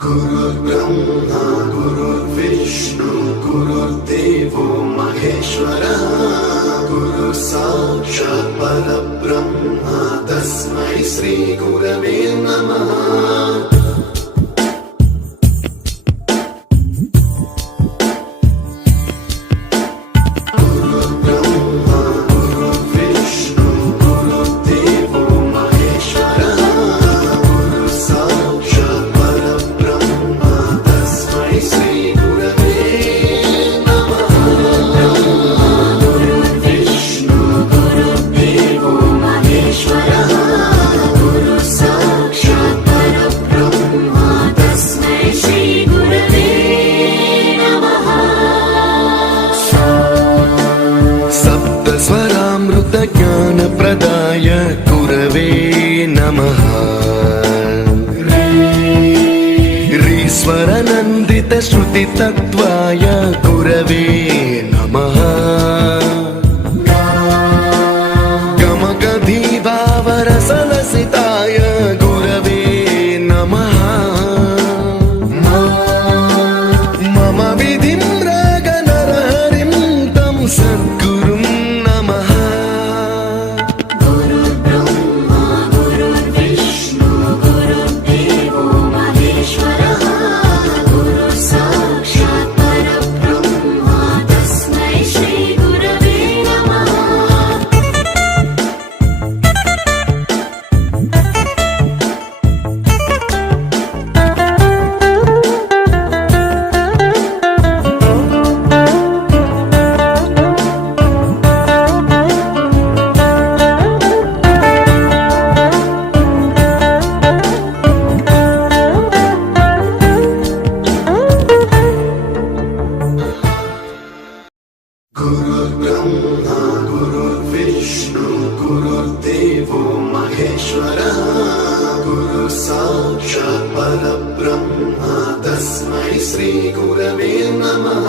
गुरुर्ब्रह्मा गुरुर्विष्णु गुरुर्देवो महेश्वरः गुरु साक्षात् परब्रह्म तस्मै श्री गुरवे नमः। ज्ञानप्रदाय गुरवे नमः। ऋस्वरनन्दितश्रुतितत्त्वाय गुरवे नमः। गमगधीभावरसलसिताय गुरवे नमः। मम विधिं रागनरहरिं तं सद्गुरुं नमः। गुरुर्ब्रह्मा गुरुर्विष्णु गुरुर्देवो महेश्वरः गुरु साक्षात् परब्रह्म तस्मै श्री गुरवे नमः।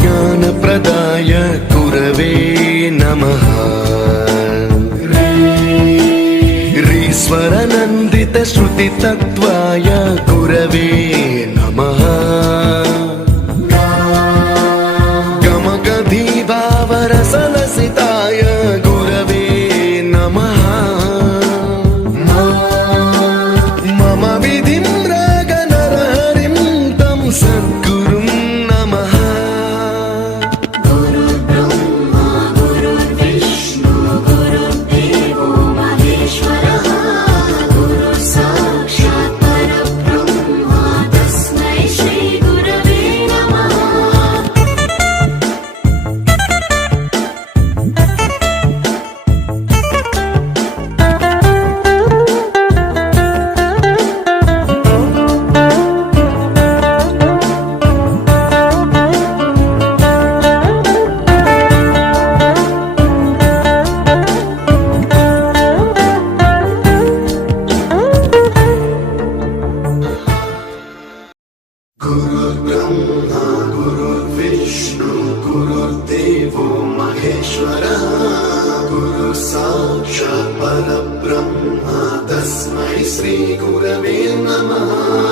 ज्ञानप्रदाय गुरवे नमः। ऋस्वरनन्दितश्रुतितत्त्वाय गुरवे नमः। गमगधीभावरसलसिताय गुरवे नमः। मम विधिं रागनरहरिं तं सद्गुरुं नमः। गुरुर्ब्रह्मा गुरुर्विष्णु गुरुर्देवो महेश्वरः गुरु साक्षात् परब्रह्म तस्मै श्री गुरवे नमः।